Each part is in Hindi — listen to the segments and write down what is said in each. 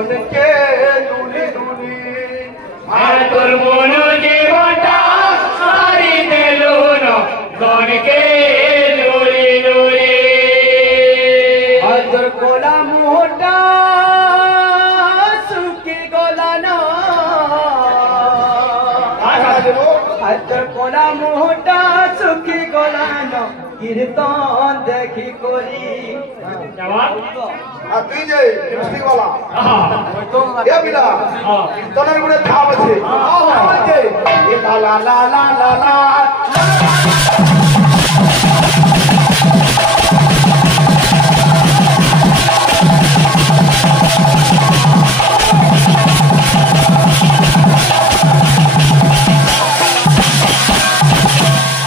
জীবন কে নুনি নুনি আর তোর মনো জীবনটা সারি দিলো না গনকে নুরি নুরি আর তোর কোলা মোটা সুখী গোলা না আর তোর কোলা মোটা সুখী গোলা না কীর্তন দেখি করি জবাব আর তুই যে লিপস্টিক वाला হ্যাঁ এ বিলা কীর্তনের গুড়ে ধাপ আছে আছে এ লা লা লা লা লা লা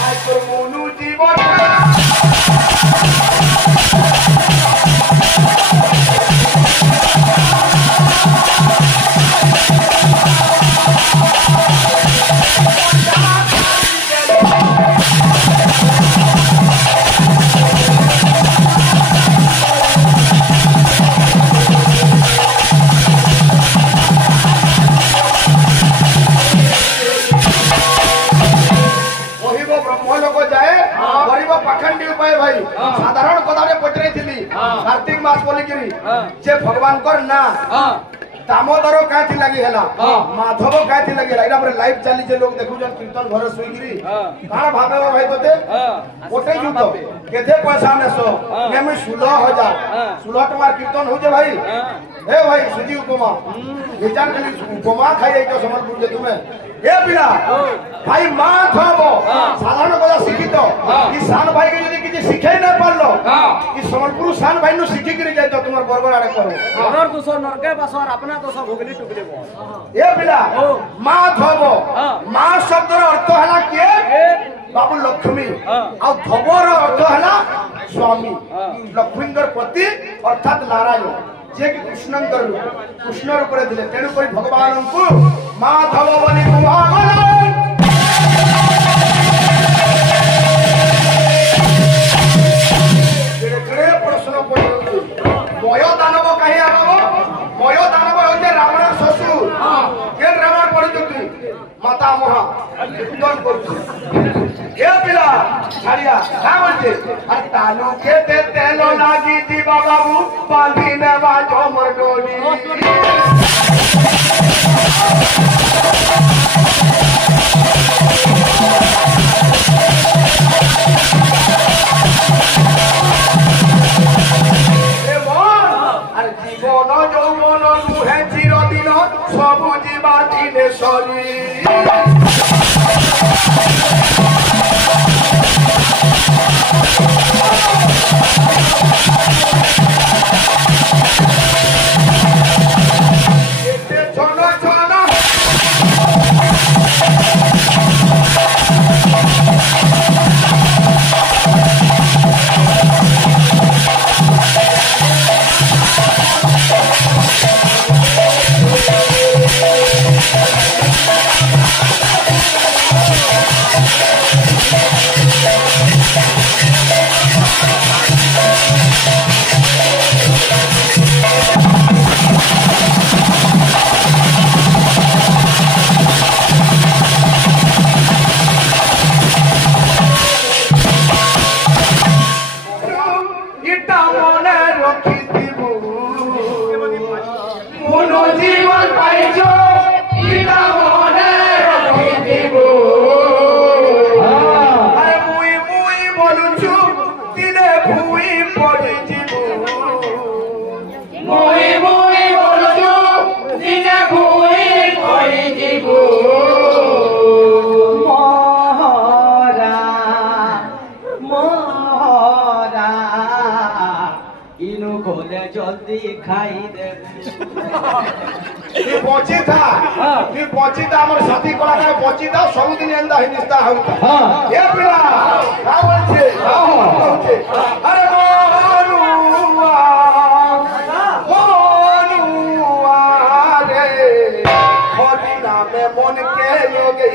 আজ তোর মনু জীবন कार्तिक मास बोलिकी जे भगवान कर ना दामोदर काथी लगी हैला माधव काथी लगी हैला इरा लाइव चली जे लोग देखु जन कीर्तन घर सोईगिरी काना भाबे भाई तोते ओटे जुतो केथे पैसा ने सो नेमे 16000 16 टका कीर्तन हो जे भाई ए भाई सुजी उपमा विचार खाली उपमा खाई तो समझपुर जे तुम्हें ए बिना भाई माधव साधारण কথা শিখিত ই শান ভাই কে যদি কিছু শিখাই না পারলো ই সমলপুর শান ভাই নু শিখি করে যাই তো তোমার বরবর আড়ে করো ঘরর দোষ নরকে বাসর আপনা দোষ ভুগলি টুকলি বল এ বিনা মাধব মা শব্দর অর্থ হলা কে বাবু লক্ষ্মী আর ধবর অর্থ হলা স্বামী লক্ষ্মীঙ্কর পতি অর্থাৎ নারায়ণ যে কি কৃষ্ণঙ্কর কৃষ্ণর উপরে দিলে তেণু করে ভগবানଙ୍କୁ মাধব বলি কুহাগলে প্রশ্ন পড়ি ময় দানব কাহি আনব ময় দানব হচ্ছে রাবণের শ্বশুর কে রাবণ পড়িছ তুই মাতা মহা কীর্তন করছিস এ পিলা ছাড়িয়া হ্যাঁ বলছে আর তালু খেতে তেল লাগি দিবা বাবু বাঁধি নেবা জমর ডলি আর জীবন যৌবন নুহে চিরদিন সবু জীবা দিনে সরি जल्दी खाई दे ये पहुंची था हमर साथी कलाकार पहुंची था सब दिन एंदा हिंदुस्तान होता हां ये पिला का बोलछे अरे मोनुआ रे होली नामे मन के योगी